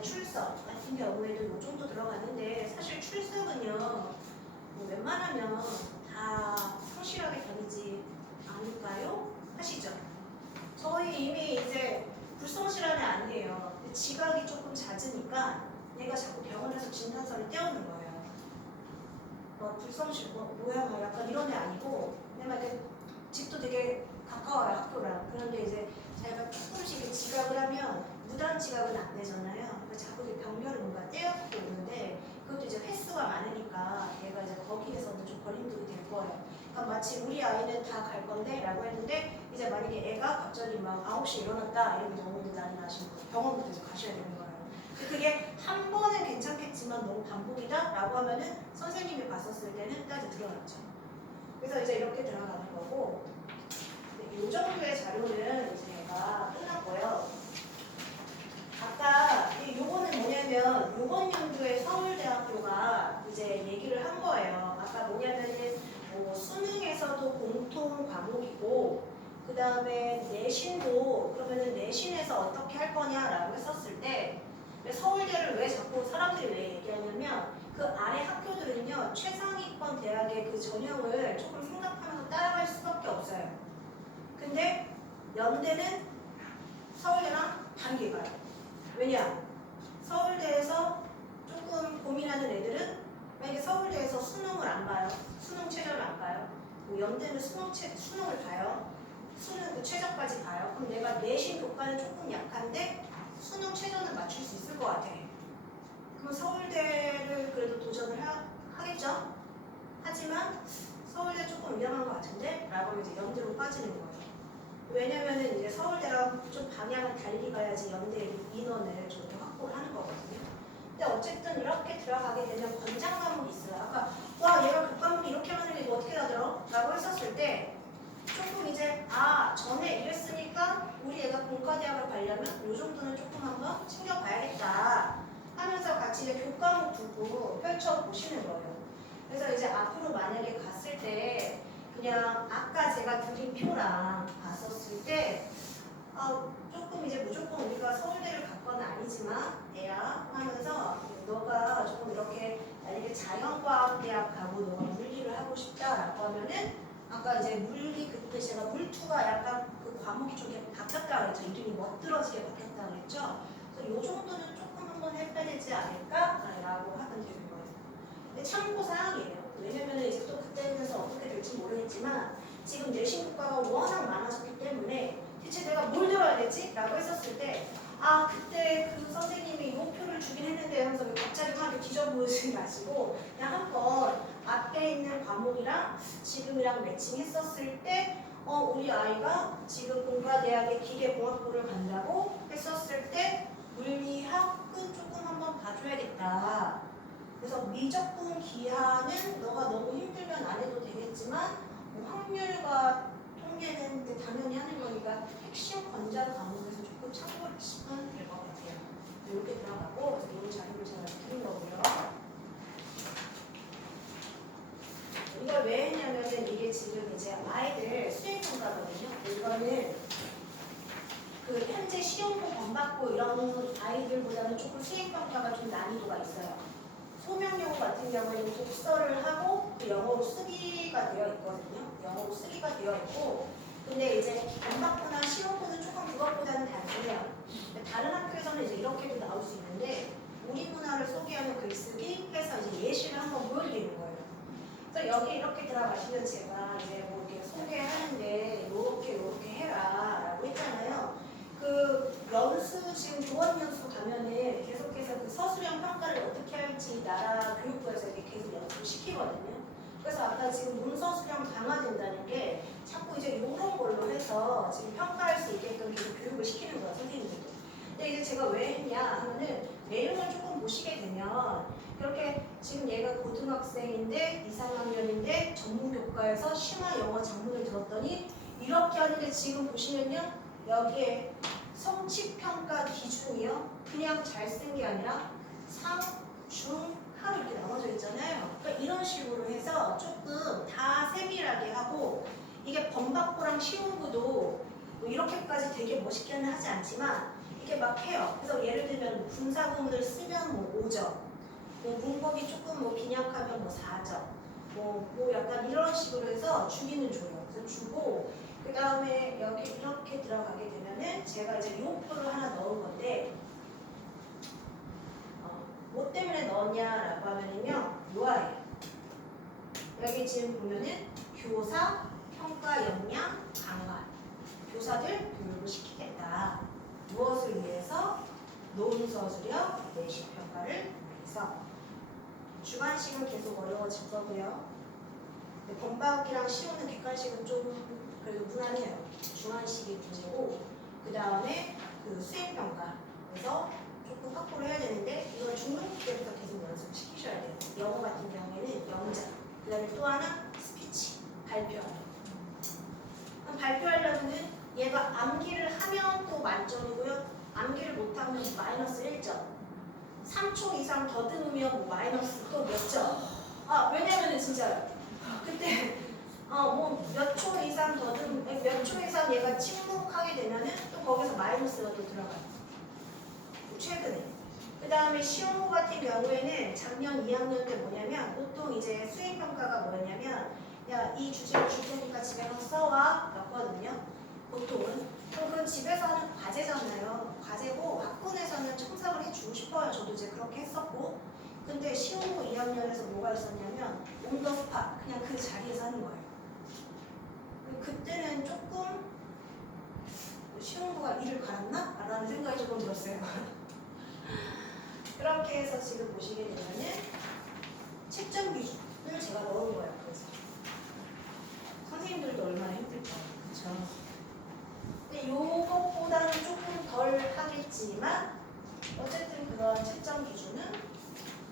그다음에 출석 같은 경우에도 이 정도 들어가는데 사실 출석은요 뭐 웬만하면 다 성실하게 다니지 않을까요? 하시죠? 저희 이미 이제 불성실한 애 아니에요. 근데 지각이 조금 잦으니까 얘가 자꾸 병원에서 진단서를 떼오는 거예요. 불성실 뭐야 약간 이런 애 아니고 내가 이제 집도 되게 가까워요 학교랑. 그런데 이제 자기가 조금씩 지각을 하면 무단 지각은 안 되잖아요. 그러니까 자꾸 병렬을 뭔가 떼어갖고 오는데 그것도 이제 횟수가 많으니까 얘가 이제 거기에서는 좀 걸림돌이 될 거예요. 그러니까 마치 우리 아이는 다 갈 건데 라고 했는데 이제 만약에 애가 갑자기 막 9시에 일어났다 이러면 어머니 난리 나시는 거예요. 병원부터 이제 가셔야 되는 거예요. 그게 한 번은 괜찮겠지만 너무 반복이다 라고 하면은 선생님이 봤었을 때는 따지 드러났죠. 그래서 이제 이렇게 들어가는 거고 이 정도의 자료는 이제 얘가 끝났고요. 아까 요거는 뭐냐면 요번 연도에 서울대학교가 이제 얘기를 한 거예요. 아까 뭐냐면은 뭐 수능에서도 공통 과목이고 그 다음에 내신도 그러면은 내신에서 어떻게 할 거냐라고 했었을 때 서울대를 왜 자꾸 사람들이 왜 얘기하냐면 그 아래 학교들은요 최상위권 대학의 그 전형을 조금 생각하면서 따라갈 수밖에 없어요. 근데 연대는 서울대랑 다르게 가요. 왜냐? 서울대에서 조금 고민하는 애들은 만약에 서울대에서 수능을 안 봐요. 수능 최저를 안 봐요. 뭐 연대는 수능을 봐요. 수능 그 최저까지 봐요. 그럼 내가 내신 교과는 조금 약한데 수능 최저는 맞출 수 있을 것 같아. 그럼 서울대를 그래도 도전을 하겠죠? 하지만 서울대 조금 위험한 것 같은데? 라고 하면 이제 연대로 빠지는 거예요. 왜냐면은 이제 서울대랑 좀 방향을 달리 가야지 연대 인원을 좀 확보를 하는 거거든요. 근데 어쨌든 이렇게 들어가게 되면 권장 과목이 있어요. 아까 와 얘가 그 과목이 이렇게 하는데 이거 어떻게 하더라? 라고 했었을 때 조금 이제 전에 이랬으니까 우리 애가 공과대학을 가려면 이 정도는 조금 한번 챙겨봐야겠다 하면서 같이 이제 교과목 두고 펼쳐보시는 거예요. 그래서 이제 앞으로 만약에 갔을 때 그냥 아까 제가 드린 표랑 봤었을 때 조금 이제 무조건 우리가 서울대를 갈 건 아니지만 애야 하면서 너가 조금 이렇게 만약에 자연과학대학 가고 너가 물리를 하고 싶다라고 하면은 아까 이제 물리 그때 제가 물투가 약간 그 과목이 좀 바뀌었다 그랬죠. 이름이 멋들어지게 바뀌었다 그랬죠. 그래서 이 정도는 조금 한번 해봐야 되지 않을까라고 하면 되는 거예요. 근데 참고 사항이에요. 왜냐면 이제 또 그때에서 어떻게 될지 모르겠지만 지금 내신 교과가 워낙 많아졌기 때문에 대체 내가 뭘 들어야 되지? 라고 했었을 때 그때 그 선생님이 이 표를 주긴 했는데 하면서 갑자기 막 뒤져보지 마시고 그냥 한번 앞에 있는 과목이랑 지금이랑 매칭했었을 때 우리 아이가 지금 공과대학의 기계공학부를 간다고 했었을 때 물리학은 조금 한번 봐줘야겠다. 그래서 미적분 기하는 너가 너무 힘들면 안 해도 되겠지만 확률과 통계는 당연히 하는 거니까 핵심 권장 과목에서 조금 참고를 하시면 될 것 같아요. 이렇게 들어가고 그래서 이런 자료를 제가 드린 거고요. 이걸 왜 했냐면은 이게 지금 이제 아이들 수행평가거든요. 이거는 그 현재 시험고 본받고 이런 아이들보다는 조금 수행평가가 좀 난이도가 있어요. 소명용어 같은 경우에는 독서를 하고 그 영어로 쓰기가 되어 있거든요. 영어로 쓰기가 되어 있고 근데 이제 본받거나 시험고는 조금 그것보다는 단순해요. 다른 학교에서는 이제 이렇게도 나올 수 있는데 우리 문화를 소개하는 글쓰기 해서 이제 예시를 한번 보여드리는 거예요. 그래서 여기 이렇게 들어가시면 제가 이제 뭐 이렇게 소개하는데 요렇게 해라 라고 했잖아요. 그 연수 지금 교원 연수 가면은 계속해서 그 서술형 평가를 어떻게 할지 나라 교육부에서 이렇게 계속 연수를 시키거든요. 그래서 아까 지금 문서수령 강화된다는 게 자꾸 이제 이런 걸로 해서 지금 평가할 수 있게끔 계속 교육을 시키는 거야 선생님들도. 근데 이제 제가 왜 했냐 하면은 내용을 조금 보시게 되면 그렇게 지금 얘가 고등학생인데 2, 3학년인데 전문교과에서 심화 영어 장문을 들었더니 이렇게 하는데 지금 보시면요 여기에 성취평가 기준이요 그냥 잘 쓴 게 아니라 상, 중, 하로 이렇게 나눠져 있잖아요. 그러니까 이런 식으로 해서 조금 다 세밀하게 하고 이게 범박고랑 시험고도 뭐 이렇게까지 되게 멋있게는 하지 않지만 이렇게 막 해요. 그래서 예를 들면 분사구문을 쓰면 뭐 5점, 뭐 문법이 조금 뭐 빈약하면 뭐 4점, 뭐 약간 이런 식으로 해서 주기는 줘요. 그래서 주고 그 다음에 여기 이렇게 들어가게 되면은 제가 이제 요 표를 하나 넣은 건데 뭐 때문에 넣었냐라고 하면은요, 요아예요. 여기 지금 보면은 교사, 평가 역량, 강화. 교사들 교육을 시키겠다. 무엇을 위해서? 논서 수력, 내신 평가를 위해서. 주관식은 계속 어려워질 거고요. 번박이랑 시오는 객관식은 좀 그래도 무난해요. 주관식이 문제고, 그 다음에 그 수행평가. 그래서 조금 확보를 해야 되는데, 이건 중등부 때부터 계속 연습시키셔야 돼요. 영어 같은 경우에는 영작, 그 다음에 또 하나 스피치, 발표하는. 발표하려면은 얘가 암기를 하면 또 만점이고요. 암기를 못하면 마이너스 1점. 3초 이상 더듬으면 뭐 마이너스 또 몇 점. 왜냐면은 진짜 그때 뭐 몇 초 이상 몇 초 이상 얘가 침묵하게 되면은 또 거기서 마이너스가 또 들어가요. 최근에. 그 다음에 시험 같은 경우에는 작년 2학년 때 뭐냐면 보통 이제 수행평가가 뭐였냐면 야, 이 주제를 줄 테니까 집에 가서 써와 였거든요. 보통은. 그럼 집에서 하는 과제잖아요. 과제고 학군에서는 첨삭을 해주고 싶어요. 저도 이제 그렇게 했었고. 근데 시험 후 2학년에서 뭐가 있었냐면 온더스팟 그냥 그 자리에서 하는 거예요. 그때는 조금 시험부가 이를 갈았나? 라는 생각이 조금 들었어요. 그렇게 해서 지금 보시게 되면은 채점 기준을 제가 넣은 거예요. 그래서 선생님들도 얼마나 힘들까, 그렇죠? 근데 요것보다는 조금 덜 하겠지만 어쨌든 그런 채점 기준은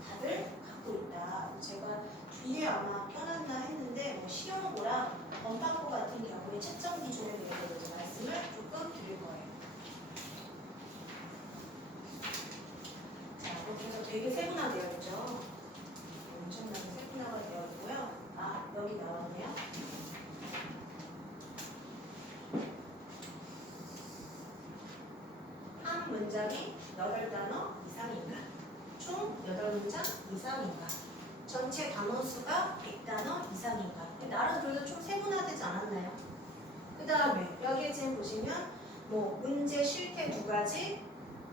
다들 갖고 있다. 제가 뒤에 아마 펴놨나 했는데 뭐 시험고랑 번방고 같은 경우에 채점 기준에 대해서 말씀을 조금 드릴 거예요. 자, 그래서 되게 세분화되어 있죠. 엄청나게 세분화가 되어 있고요. 여기 나왔네요. 한 문장이 8단어 이상인가? 총 8문장 이상인가? 전체 단어 수가 100단어 이상인가? 나름 그래도 좀 세분화되지 않았나요? 그 다음에 여기에 지금 보시면 뭐 문제 실태 2가지,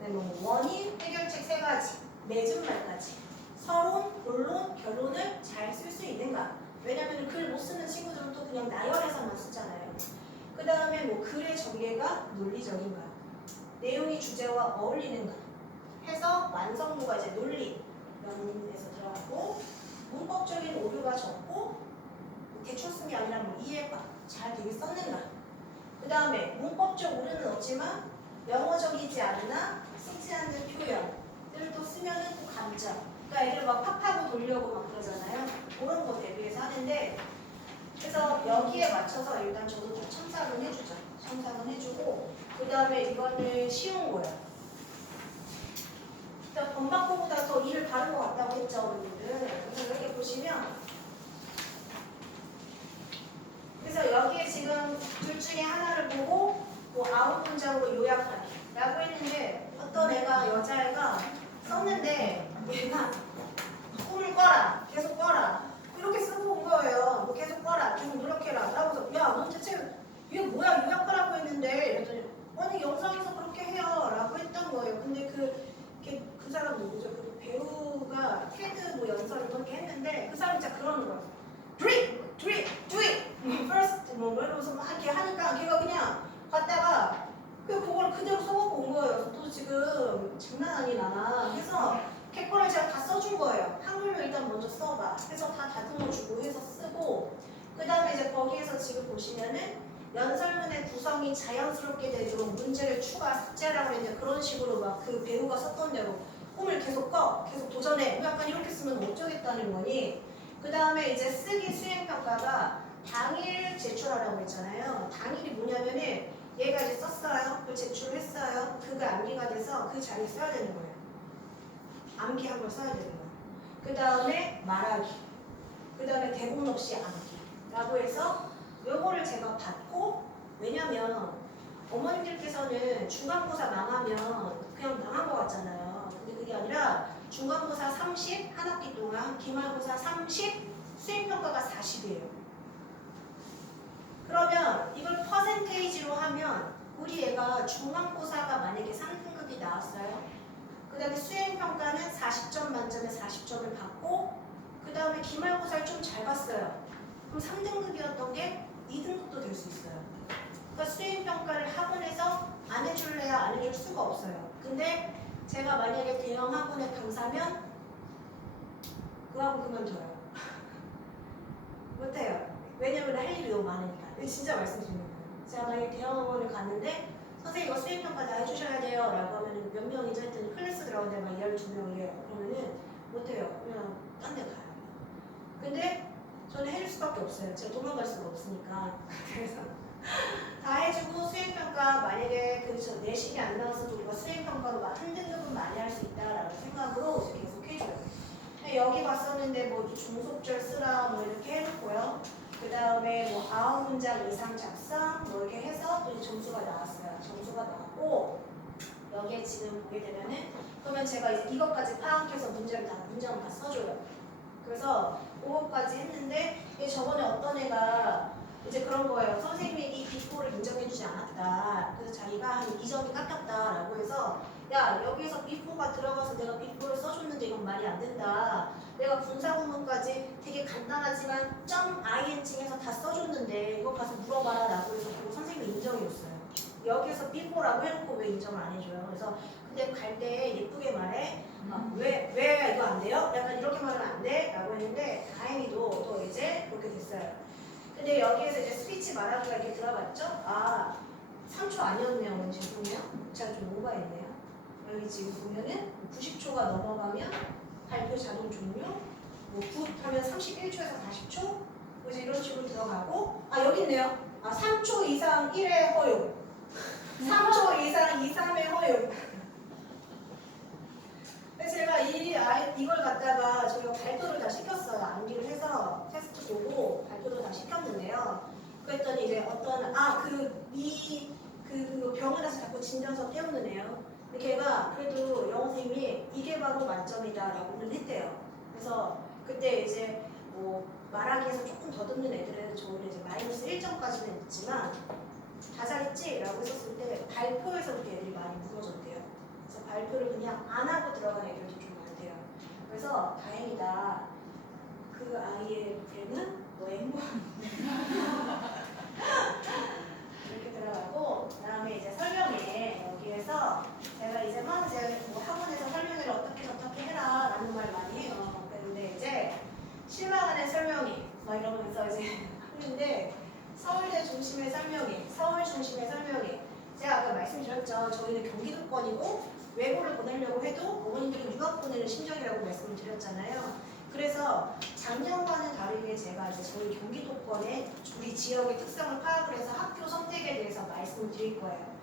뭐 원인 해결책 3가지, 맺은 말까지, 서론, 본론, 결론을 잘 쓸 수 있는가? 왜냐면 글 못 쓰는 친구들은 또 그냥 나열해서만 쓰잖아요. 그 다음에 뭐 글의 전개가 논리적인가? 내용이 주제와 어울리는가? 해서 완성도가 이제 논리 면에서 들어가고, 문법적인 오류가 적고 대충 쓴 게 아니라 뭐 이해가 잘 되게 썼는가? 그 다음에 문법적 오류는 없지만 영어적이지 않으나 쓰지 않는 표현들도 쓰면은 또 감정. 그러니까 애들 막 팝하고 돌려고 막 그러잖아요. 그런 거 대비해서 하는데, 그래서 여기에 맞춰서 일단 저도 좀 첨삭은 해주죠. 첨삭은 해주고, 그 다음에 이거는 쉬운 거예요. 번박고보다 더 일을 다른 것 같다고 했죠, 어른들. 그래서 이렇게 보시면, 그래서 여기에 지금 둘 중에 하나를 보고 뭐 9문장으로 요약하기라고 했는데, 어떤 애가 여자애가 썼는데 얘가 꿈을 꿔라, 계속 꿔라 이렇게 쓰고 온 거예요. 뭐 계속 꿔라, 계속 노력해라 라고 해서 야, 넌 대체 이게 뭐야, 요약하라고 했는데 이랬더니 아니 영상에서 그렇게 해요 라고 했던 거예요. 근데 그 사람 누구죠? 그 배우가 테드 뭐 연설을 그렇게 했는데 그 사람 진짜 그러는 거예요. Do it! First 뭐 이러면서 막 이렇게 하니까 걔가 그냥 갔다가 그걸 그대로 써먹고 온 거예요. 또 지금 장난 아니나. 그래서 객관을 제가 다 써준 거예요. 한글로 일단 먼저 써봐. 해서 다 다듬어주고 해서 쓰고, 그 다음에 이제 거기에서 지금 보시면은 연설문의 구성이 자연스럽게 되도록 문제를 추가, 삭제라고 했는데 그런 식으로 막 그 배우가 썼던 대로 꿈을 계속 꿔, 계속 도전해. 약간 이렇게 쓰면 어쩌겠다는 거니. 그 다음에 이제 쓰기 수행평가가 당일 제출하라고 했잖아요. 당일이 뭐냐면은 얘가 이제 썼어요. 그 제출을 했어요. 그가 암기가 돼서 그 자리에 써야 되는 거예요. 암기한 걸 써야 되는 거예요. 그 다음에 말하기. 그 다음에 대본 없이 암기. 라고 해서 요거를 제가 받고, 왜냐면 어머님들께서는 중간고사 망하면 그냥 망한 것 같잖아요. 근데 그게 아니라 중간고사 30, 한 학기 동안, 기말고사 30, 수행평가가 40이에요. 그러면 이걸 퍼센테이지로 하면 우리 애가 중간고사가 만약에 3등급이 나왔어요. 그 다음에 수행평가는 40점 만점에 40점을 받고 그 다음에 기말고사를 좀 잘 봤어요. 그럼 3등급이었던 게 2등급도 될 수 있어요. 그러니까 수행평가를 학원에서 안 해줄래야 안 해줄 수가 없어요. 근데 제가 만약에 대형 학원에 강사면 그 학원 그만둬요. 못해요. 왜냐면 할 일이 너무 많으니까. 이거 진짜 말씀드리는 거예요. 제가 만약에 대형 학원을 갔는데 선생님 이거 수행평가 다 해주셔야 돼요 라고 하면 몇 명이죠 했더니 클래스 들어오는데 막 12명이에요. 그러면은 못해요. 그냥 딴 데 가요. 근데 저는 해줄 수밖에 없어요. 제가 도망갈 수가 없으니까. 그래서 다 해주고 수행평가 만약에 그 내신이 안 나와서 우리가 수행평가로 한 등급은 많이 할 수 있다라는 생각으로 계속 해줘요. 여기 봤었는데 뭐 중속절 쓰라 뭐 이렇게 해놓고요. 그 다음에 뭐 9문장 이상 작성 뭐 이렇게 해서 또 점수가 나왔어요. 점수가 나왔고 여기에 지금 보게 되면은 그러면 제가 이제 이것까지 파악해서 문장을 다 써줘요. 그래서 그거까지 했는데 저번에 어떤 애가 이제 그런 거예요. 선생님이 이 비포를 인정해주지 않았다. 그래서 자기가 한 2점이 깎였다라고 해서 야 여기서 비포가 들어가서 내가 비포를 써줬는데 이건 말이 안 된다. 내가 분사구문까지 되게 간단하지만 .ing에서 다 써줬는데 이거 가서 물어봐라 라고 해서 그거 선생님이 인정해줬어요. 여기에서 비포라고 해놓고 왜 인정을 안 해줘요? 그래서 근데 갈 때 예쁘게 말해. 왜 이거 안 돼요? 약간 이렇게 말하면 안 돼? 라고 했는데 다행히도 또 이제 그렇게 됐어요. 근데 여기에서 이제 스피치 말하기가 이렇게 들어갔죠? 아, 3초 아니었네요. 죄송해요. 제가 좀 오버했네요. 여기 지금 보면은 90초가 넘어가면 발표 자동 종료, 뭐 하면 31초에서 40초, 이제 이런 식으로 들어가고, 아, 여기 있네요. 아, 3초 이상 1회 허용, 3초 이상 2, 3회 허용. 제가 이걸 갖다가 저희가 발표를 다 시켰어요. 암기를 해서 테스트 보고 발표를 다 시켰는데요. 그랬더니 이제 어떤 그 병원에서 자꾸 진단서 태우는 애요. 근데 걔가 그래도 영어 선생님이 이게 바로 만점이다라고는 했대요. 그래서 그때 이제 뭐 말하기에서 조금 더 듣는 애들은 저는 이제 마이너스 1점까지는 있지만 다 잘했지? 라고 했었을 때 발표에서부터 애들이 많이 무너졌대요. 그래서 발표를 그냥 안 하고 들어간 애들도 좀 많대요. 그래서 다행이다. 그 아이의 는 뭐 행복한 이렇게 들어가고 그다음에 이제 설명회 여기에서 제가 이제 막 이제 뭐 학원에서 설명회를 어떻게 해라 라는 말 많이 해요. 그런데 이제 실망하는 설명회 막 이러면서 이제 하는데 서울대 중심의 설명회, 서울 중심의 설명회. 제가 아까 말씀드렸죠. 저희는 경기도권이고 외고를 보내려고 해도 어머님들은 유학 보내는 심정이라고 말씀을 드렸잖아요. 그래서 작년과는 다르게 제가 이제 저희 경기도권의 우리 지역의 특성을 파악을 해서 학교 선택에 대해서 말씀을 드릴 거예요.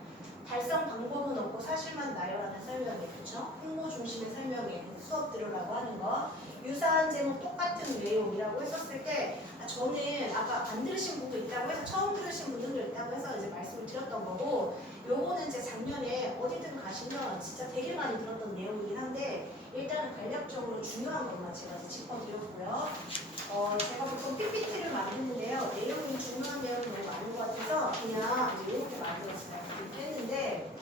달성 방법은 없고 사실만 나열하는 설명회, 그렇죠? 홍보 중심의 설명회, 수업 들으라고 하는 거. 유사한 제목 똑같은 내용이라고 했었을 때 저는 아까 안 들으신 분도 있다고 해서 처음 들으신 분들도 있다고 해서 이제 말씀을 드렸던 거고 요거는 이제 작년에 어디든 가시면 진짜 되게 많이 들었던 내용이긴 한데 일단은 간략적으로 중요한 것만 제가 짚어드렸고요. 제가 보통 PPT를 만드는데요. 내용이 중요한 내용이 너무 많은 것 같아서 그냥 이제 이렇게 만들었어요. 이렇게 했는데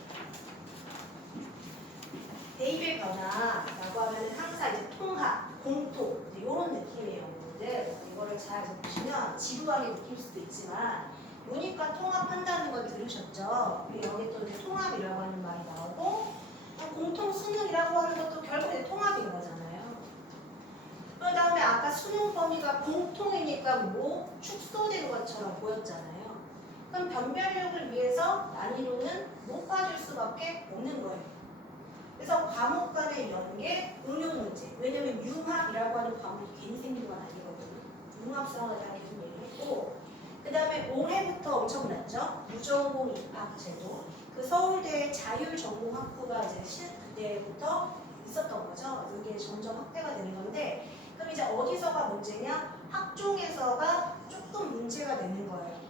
대입의 변화라고 하면 항상 이제 통합, 공통 이런 느낌이에요. 근데 이거를 잘 보시면 지루하게 느낄 수도 있지만 문이과 통합한다는 걸 들으셨죠? 여기 또 이제 통합이라고 하는 말이 나오고 공통 수능이라고 하는 것도 결국에 통합인 거잖아요. 그 다음에 아까 수능 범위가 공통이니까 뭐 축소된 것처럼 보였잖아요. 그럼 변별력을 위해서 난이도는 높아질 수밖에 없는 거예요. 그래서 과목 간의 연계, 응용 문제. 왜냐면 융합이라고 하는 과목이 괜히 생긴 건 아니거든요. 융합성을 다 계속 얘기했고 그 다음에 올해부터 엄청났죠. 무전공 입학 제도. 그 서울대 자율전공학부가 이제 그때부터 있었던 거죠. 이게 점점 확대가 되는 건데 그럼 이제 어디서가 문제냐? 학종에서가 조금 문제가 되는 거예요.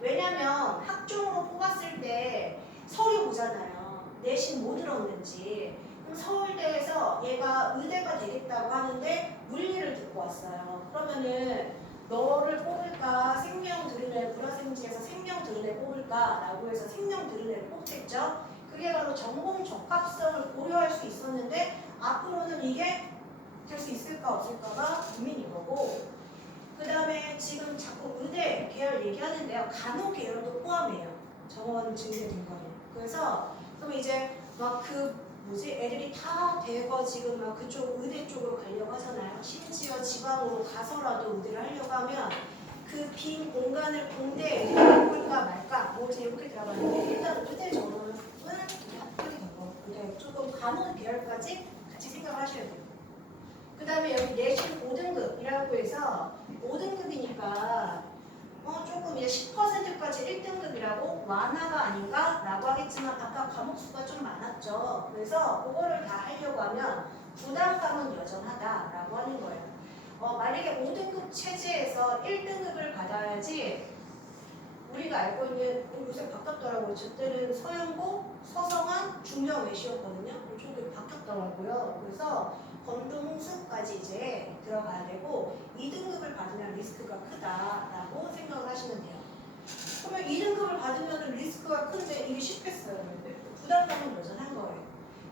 왜냐면 학종으로 뽑았을 때 서류 보잖아요. 내신 뭐 들었는지. 그럼 서울대에서 얘가 의대가 되겠다고 하는데 물리를 듣고 왔어요. 그러면은 너를 뽑을까 생명 들은 애 불화생지에서 생명 들은 애 뽑을까 라고 해서 생명 들은 애를 뽑겠죠. 그게 바로 전공 적합성을 고려할 수 있었는데 앞으로는 이게 될 수 있을까 없을까가 고민인 거고, 그 다음에 지금 자꾸 의대 계열 얘기하는데요. 간호 계열도 포함해요. 정원 증대된 거는. 그래서 그럼 이제 막 그 뭐지 애들이 다 대거 지금 막 그쪽 의대 쪽으로 가려고 하잖아요. 심지어 지방으로 가서라도 의대를 하려고 하면 그 빈 공간을 공대에 뽑을까 말까 뭐 이렇게 들어가는데 일단 의대 전원은 합격이 되고 근데 조금 간호 계열까지 같이 생각을 하셔야 돼요. 그 다음에 여기 내신 5등급이라고 해서 5등급이니까 조금 이제 10%까지 1등급이라고 완화가 아닌가? 라고 하겠지만 아까 과목 수가 좀 많았죠. 그래서 그거를 다 하려고 하면 부담감은 여전하다라고 하는 거예요. 만약에 5등급 체제에서 1등급을 받아야지 우리가 알고 있는 요새 바뀌었더라고요. 저 때는 서영고, 서성한, 중경외시였거든요. 이쪽이 바뀌었더라고요. 그래서 건동수까지 이제 들어가야 되고 2등급을 받으면 리스크가 크다라고 생각을 하시면 돼요. 그러면 2등급을 받으면 리스크가 큰데 이게 쉽겠어요. 부담감은 여전한 거예요.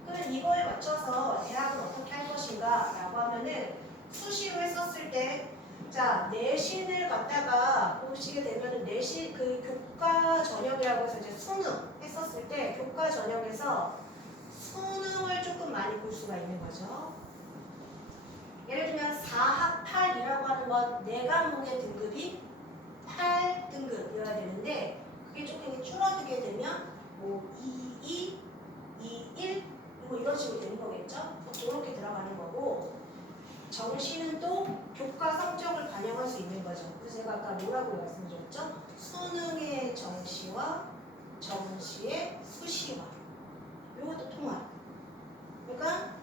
그러면 이거에 맞춰서 대학을 어떻게 할 것인가 라고 하면은 수시로 했었을 때 자, 내신을 갖다가 보시게 되면 내신 그 교과 전형이라고 해서 이제 수능 했었을 때 교과 전형에서 수능을 조금 많이 볼 수가 있는 거죠. 예를 들면 4학 8이라고 하는 건 4과목의 등급이 8등급이어야 되는데 그게 조금 줄어들게 되면 뭐 2, 2, 2, 1 뭐 이런 식으로 되는 거겠죠. 그렇게 들어가는 거고 정시는 또 교과 성적을 반영할 수 있는 거죠. 그래서 제가 아까 뭐라고 말씀드렸죠? 수능의 정시와 정시의 수시화 이것도 통합. 그러니까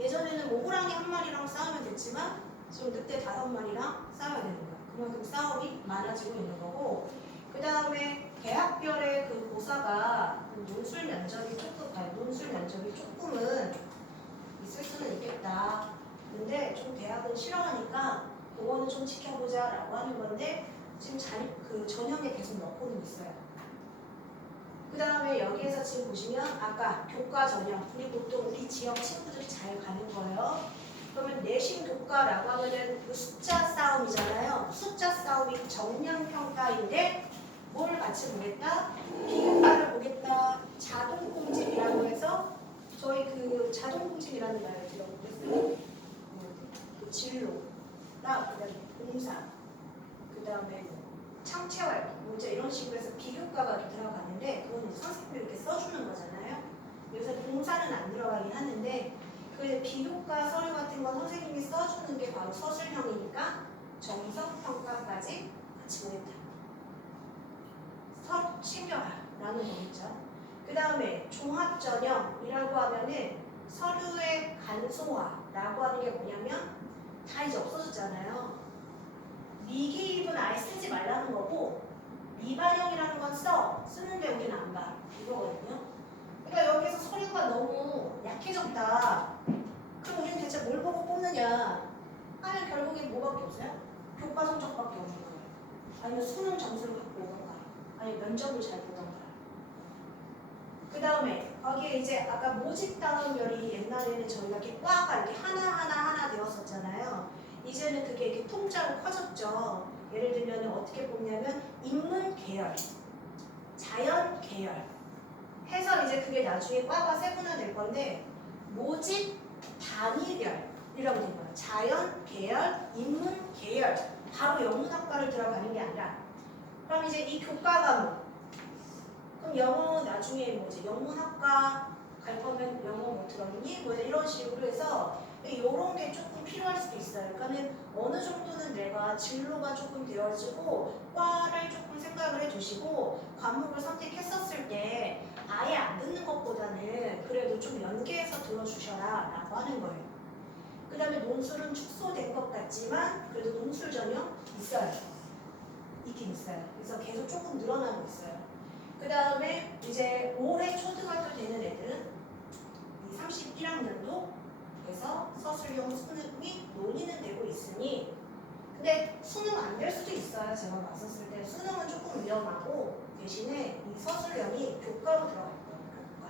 예전에는 뭐 호랑이 한 마리랑 싸우면 됐지만 지금 늑대 5마리랑 싸워야 되는 거예요. 그만큼 싸움이 많아지고 있는 거고 그 다음에 대학별의 그 고사가 논술 면접이 조금은 있을 수는 있겠다. 근데 좀 대학은 싫어하니까 그거는 좀 지켜보자 라고 하는 건데 지금 그 전형에 계속 넣고는 있어요. 그 다음에 여기에서 지금 보시면 아까 교과 전형 우리 보통 우리 지역 친구들이 잘 가는 거예요. 그러면 내신 교과라고 하면은 그 숫자 싸움이잖아요. 숫자 싸움이 정량평가인데 뭘 같이 보겠다? 비교과를 보겠다. 자동공집이라고 해서 저희 그 자동공집이라는 말을 들어보겠어요. 그 진로나 그다음에 공사, 그다음에 창체활, 이제 이런 식으로 해서 비교과가 들어가는데 그거는 선생님이 이렇게 써주는 거잖아요. 요새 공사는 안 들어가긴 하는데 그 비교과 서류 같은 건 선생님이 써주는 게 바로 서술형이니까 정성평가까지 같이 보겠다. 서로 챙겨라라는 거겠죠. 그 다음에 종합전형이라고 하면은 서류의 간소화라고 하는 게 뭐냐면 다 이제 없어졌잖아요. 미기입은 아예 쓰지 말라는 거고 미반영이라는 건 쓰는데 우리는 안 봐. 이거거든요. 그러니까 여기서 서류가 너무 약해졌다. 그럼 우리는 대체 뭘 보고 뽑느냐? 하면 결국에 뭐밖에 없어요? 교과 성적밖에 없는 거예요. 아니면 수능 점수를 갖고 오던가 아니면 면접을 잘 보던가. 그 다음에 거기에 이제 아까 모집 다음열이 옛날에는 저희가 이렇게 과가 이렇게 하나 되었었잖아요. 이제는 그게 이렇게 통짜로 커졌죠. 예를 들면 어떻게 뽑냐면 인문 계열, 자연 계열 해서 이제 그게 나중에 과가 세분화될 건데 모집 단위별이라고 된 거예요. 자연 계열, 인문 계열 바로 영문학과를 들어가는 게 아니라 그럼 이제 이 교과 과목 그럼 영어 나중에 뭐지 영문학과 갈 거면 영어 뭐 들었니? 뭐 이런 식으로 해서 이런 게 조금 필요할 수도 있어요. 그러니까 어느 정도는 내가 진로가 조금 되어지고 과를 조금 생각을 해주시고 과목을 선택했었을 때 아예 안 듣는 것보다는 그래도 좀 연계해서 들어주셔라 라고 하는 거예요. 그 다음에 논술은 축소된 것 같지만 그래도 논술 전형 있어요. 있긴 있어요. 그래서 계속 조금 늘어나고 있어요. 그 다음에 이제 올해 초등학교 되는 애들은 이 31학년도에서 서술형 수능이 논의는 되고 있으니 근데 수능 안 될 수도 있어요. 제가 봤었을 때 수능은 조금 위험하고 대신에 이 서술형이 교과로 들어갈 거예요. 교과.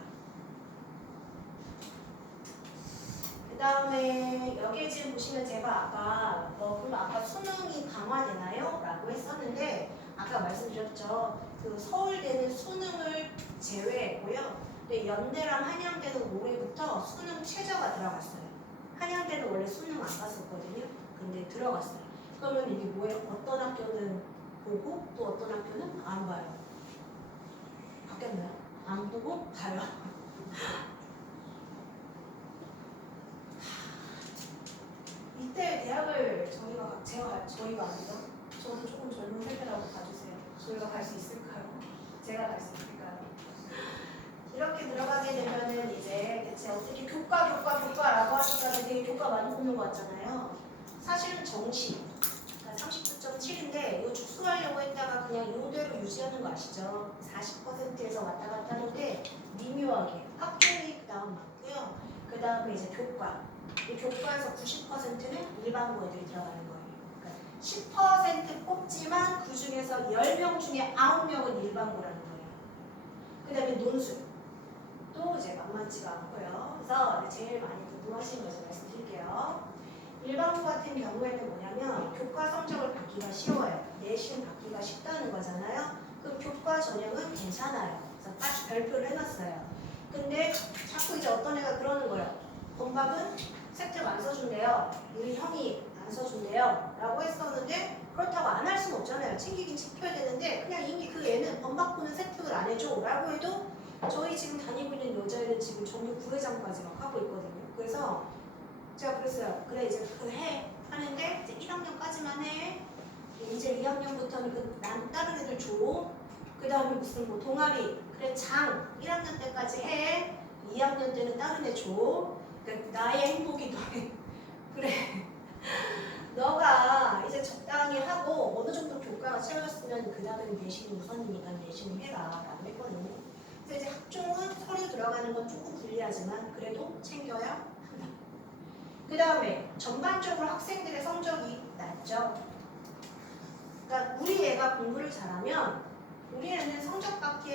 그 다음에 여기 지금 보시면 제가 아까 그럼 아까 수능이 강화되나요? 라고 했었는데 아까 말씀드렸죠. 그 서울대는 수능을 제외했고요. 근데 연대랑 한양대는 올해부터 수능 최저가 들어갔어요. 한양대는 원래 수능 안 봤었거든요. 근데 들어갔어요. 그러면 이게 뭐예요? 어떤 학교는 보고 또 어떤 학교는 안 봐요. 바뀌었나요? 안 보고 봐요. 이때 대학을 저희가 아니죠. 저도 조금 젊은 세대라고 봐주세요. 저희가 갈 수 있을까요? 제가 갈 수 있을까요? 이렇게 들어가게 되면은 이제 대체 어떻게 교과라고 하니까 되게 교과 많이 보는 것 같잖아요. 사실은 정시 39.7인데 이거 축소하려고 했다가 그냥 이대로 유지하는 거 아시죠? 40%에서 왔다 갔다 하는데 미묘하게 학종이 그 다음 맞고요. 그 다음에 이제 교과. 이 교과에서 90%는 일반고 애들이 들어가는 거예요. 그러니까 10% 뽑지만 그 중에서 10명 중에 9명은 일반고라는 거예요. 그 다음에 논술. 또 이제 만만치가 않고요. 그래서 제일 많이 궁금하신 것을 말씀드릴게요. 일반고 같은 경우에는 뭐냐면 교과 성적을 받기가 쉬워요. 내신 받기가 쉽다는 거잖아요. 그럼 교과 전형은 괜찮아요. 그래서 딱 별표를 해놨어요. 근데 자꾸 이제 어떤 애가 그러는 거예요. 범박은 세특 안 써준대요. 우리 형이 안 써준대요. 라고 했었는데 그렇다고 안 할 수는 없잖아요. 챙기긴 챙겨야 되는데 그냥 이미 그 애는 범박부는 세특을 안 해줘. 라고 해도 저희 지금 다니고 있는 여자애는 지금 전교 9회장까지 막 하고 있거든요. 그래서 제가 그랬어요. 그래 이제 그 해 하는데 이제 1학년까지만 해. 이제 2학년부터는 난 다른 애들 줘. 그 다음에 무슨 뭐 동아리 그래 장 1학년 때까지 해. 2학년 때는 다른 애 줘. 그러니까 나의 행복이 너의 그래. 너가 이제 적당히 하고 어느 정도 교과가 채워졌으면 그 다음에는 내신이 우선이니까 내신을 해라. 라고 했거든요. 그래서 이제 학종은 서류 들어가는 건 조금 불리하지만 그래도 챙겨야 한다. 그 다음에 전반적으로 학생들의 성적이 낮죠. 그러니까 우리 애가 공부를 잘하면 우리 애는 성적 받기에